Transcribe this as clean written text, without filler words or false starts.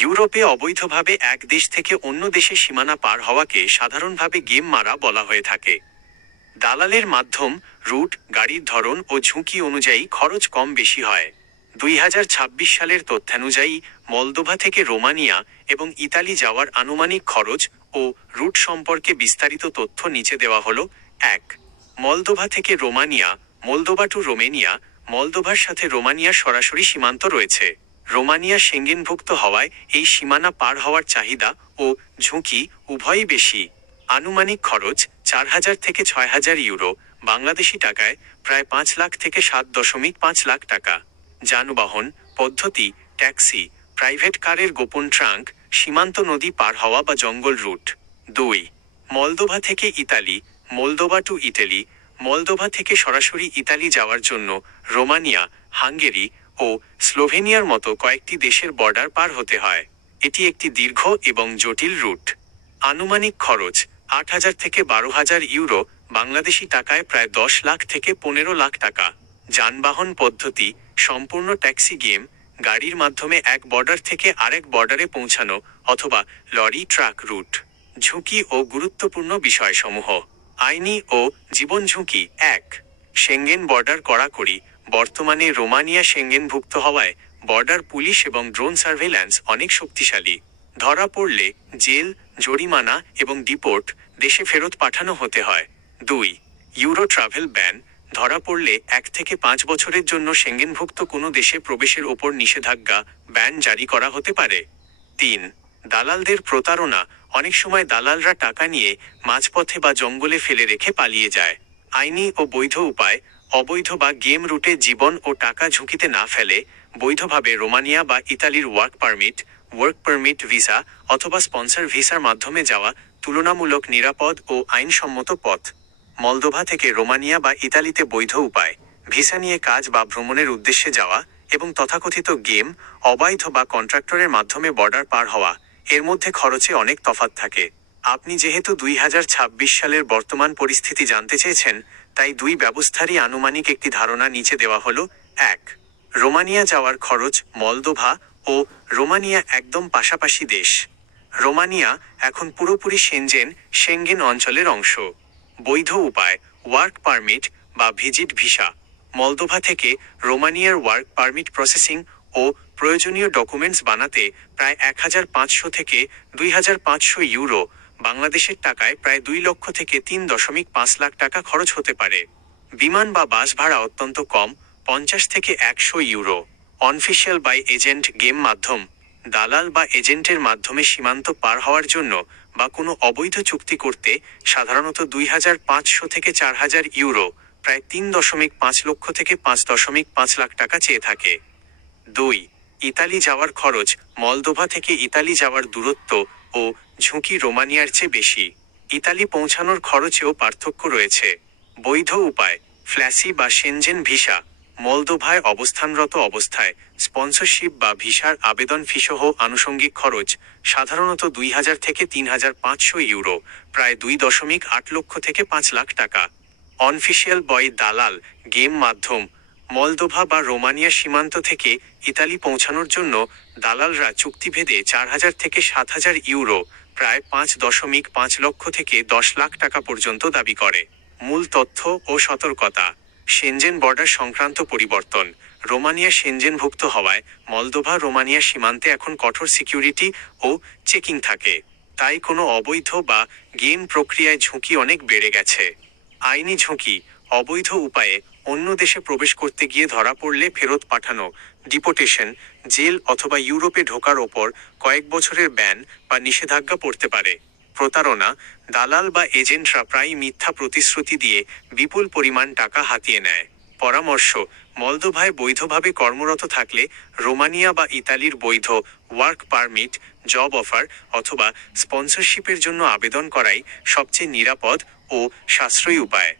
ইউরোপে অবৈধভাবে এক দেশ থেকে অন্য দেশে সীমানা পার হওয়াকে সাধারণভাবে গেম মারা বলা হয়ে থাকে। দালালের মাধ্যম, রুট, গাড়ির ধরন ও ঝুঁকি অনুযায়ী খরচ কম বেশি হয়। 2026 সালের তথ্যানুযায়ী মলদোভা থেকে রোমানিয়া এবং ইতালি যাওয়ার আনুমানিক খরচ ও রুট সম্পর্কে বিস্তারিত তথ্য নিচে দেওয়া হলো। 1. মলদোভা থেকে রোমানিয়া, মলদোভা টু রোমেনিয়া। মলদোভার সাথে রোমানিয়ার সরাসরি সীমান্ত রয়েছে। রোমানিয়া সেঙ্গেনভুক্ত হওয়ায় এই সীমানা পার হওয়ার চাহিদা ও ঝুঁকি উভয়ই বেশি। আনুমানিক খরচ 4,000 থেকে 6,000 ইউরো, বাংলাদেশি টাকায় প্রায় 5 লাখ থেকে 7.5 লাখ টাকা। যানবাহন পদ্ধতি: ট্যাক্সি, প্রাইভেট কারের গোপন ট্রাঙ্ক, সীমান্ত নদী পার হওয়া বা জঙ্গল রুট। 2. মলদোভা থেকে Italy, Moldova two Italy. Moldova থেকে সরাসরি ইতালি যাওয়ার জন্য রোমানিয়া, হাঙ্গেরি ও স্লোভেনিয়ার মতো কয়েকটি দেশের বর্ডার পার হতে হয়। এটি একটি দীর্ঘ এবং জটিল রুট। আনুমানিক খরচ 8,000 থেকে 12,000 ইউরো, বাংলাদেশি টাকায় প্রায় 10 লাখ থেকে 15 লাখ টাকা। যানবাহন পদ্ধতি: সম্পূর্ণ ট্যাক্সি গেম, গাড়ির মাধ্যমে এক বর্ডার থেকে আরেক বর্ডারে পৌঁছানো, অথবা লরি ট্রাক রুট। ঝুঁকি ও গুরুত্বপূর্ণ বিষয়সমূহ: আইনি ও জীবন ঝুঁকি। 1. সেঙ্গেন বর্ডার কড়াকড়ি। বর্তমানে রোমানিয়া সেঙ্গেনভুক্ত হওয়ায় বর্ডার পুলিশ এবং ড্রোন সার্ভেইল্যান্স অনেক শক্তিশালী। ধরা পড়লে জেল, জরিমানা এবং ডিপোর্ট, দেশে ফেরত পাঠানো হতে হয়। 2. Euro travel ban. ধরা পড়লে 1 থেকে 5 বছরের জন্য সেঙ্গেনভুক্ত কোনো দেশে প্রবেশের ওপর নিষেধাজ্ঞা, ব্যান জারি করা হতে পারে। 3. দালালদের প্রতারণা। অনেক সময় দালালরা টাকা নিয়ে মাঝপথে বা জঙ্গলে ফেলে রেখে পালিয়ে যায়। আইনি ও বৈধ উপায়: অবৈধ বা গেম রুটে জীবন ও টাকা ঝুঁকিতে না ফেলে বৈধভাবে রোমানিয়া বা ইতালির ওয়ার্ক পারমিট, ভিসা অথবা স্পন্সর ভিসার মাধ্যমে যাওয়া তুলনামূলক নিরাপদ ও আইনসম্মত পথ। মলদোভা থেকে রোমানিয়া বা ইতালিতে বৈধ উপায়: ভিসা নিয়ে কাজ বা ভ্রমণের উদ্দেশ্যে যাওয়া এবং তথাকথিত গেম, অবৈধ বা কন্ট্রাক্টরের মাধ্যমে বর্ডার পার হওয়া। এর মধ্যে খরচে অনেক তফাৎ থাকে। আপনি যেহেতু 2026 সালের বর্তমান পরিস্থিতি জানতে চেয়েছেন, তাই দুই ব্যবস্থারই আনুমানিক একটি ধারণা নিচে দেওয়া হলো। 1. রোমানিয়া যাওয়ার খরচ। মলদোভা ও রোমানিয়া একদম পাশাপাশি দেশ। রোমানিয়া এখন পুরোপুরি সেঙ্গেন অঞ্চলের অংশ। বৈধ উপায়: ওয়ার্ক পারমিট বা ভিজিট ভিসা। মলদোভা থেকে রোমানিয়ার ওয়ার্ক পারমিট প্রসেসিং ও প্রয়োজনীয় ডকুমেন্টস বানাতে প্রায় 1,500 থেকে 2,500 ইউরো, বাংলাদেশের টাকায় প্রায় 2 লক্ষ থেকে 3.5 লাখ টাকা খরচ হতে পারে। বিমান বা বাস ভাড়া অত্যন্ত কম, 50 থেকে 100 ইউরো। অনফিশিয়াল বাই এজেন্ট গেম মাধ্যম। দালাল বা এজেন্টের মাধ্যমে সীমান্ত পার হওয়ার জন্য বা কোনো অবৈধ চুক্তি করতে সাধারণত 2,500 থেকে 4,000 ইউরো, প্রায় 3.5 লক্ষ থেকে 5.5 লাখ টাকা চেয়ে থাকে। 2. ইতালি যাওয়ার খরচ। মলদোভা থেকে ইতালি যাওয়ার দূরত্ব ও ঝুঁকি রোমানিয়ার চেয়ে বেশি। ইতালি পৌঁছানোর খরচেও পার্থক্য রয়েছে। বৈধ উপায়: ফ্ল্যাসি বা সেনজেন ভিসা। মলদোভায় অবস্থানরত অবস্থায় স্পন্সরশিপ বা ভিসার আবেদন ফিসহ আনুষঙ্গিক খরচ সাধারণত 2,000 থেকে 3,500 ইউরো, প্রায় 2.8 লক্ষ থেকে 5 লাখ টাকা। অনফিশিয়াল বয় দালাল গেম মাধ্যম। মলদোভা বা রোমানিয়া সীমান্ত থেকে ইতালি পৌঁছানোর জন্য দালালরা চুক্তিভেদে 4,000 থেকে 7,000 ইউরো, প্রায় 5.5 লক্ষ থেকে 10 লাখ টাকা পর্যন্ত দাবি করে। মূল তথ্য ও সতর্কতা: সেনজেন বর্ডার সংক্রান্ত পরিবর্তন। রোমানিয়া সেনজেনভুক্ত হওয়ায় মলদোভা রোমানিয়া সীমান্তে এখন কঠোর সিকিউরিটি ও চেকিং থাকে। তাই কোনো অবৈধ বা গেম প্রক্রিয়ায় ঝুঁকি অনেক বেড়ে গেছে। আইনি ঝুঁকি: অবৈধ উপায়ে অন্য দেশে প্রবেশ করতে গিয়ে ধরা পড়লে ফেরত পাঠানো, ডিপোর্টেশন, জেল অথবা ইউরোপে ঢোকার ওপর কয়েক বছরের ব্যান বা নিষেধাজ্ঞা পড়তে পারে। প্রতারণা: দালাল বা এজেন্টরা প্রায়ই মিথ্যা প্রতিশ্রুতি দিয়ে বিপুল পরিমাণ টাকা হাতিয়ে নেয়। পরামর্শ: মলদোভায় বৈধভাবে কর্মরত থাকলে রোমানিয়া বা ইতালির বৈধ ওয়ার্ক পারমিট, জব অফার অথবা স্পন্সরশিপের জন্য আবেদন করাই সবচেয়ে নিরাপদ ও সাশ্রয়ী উপায়।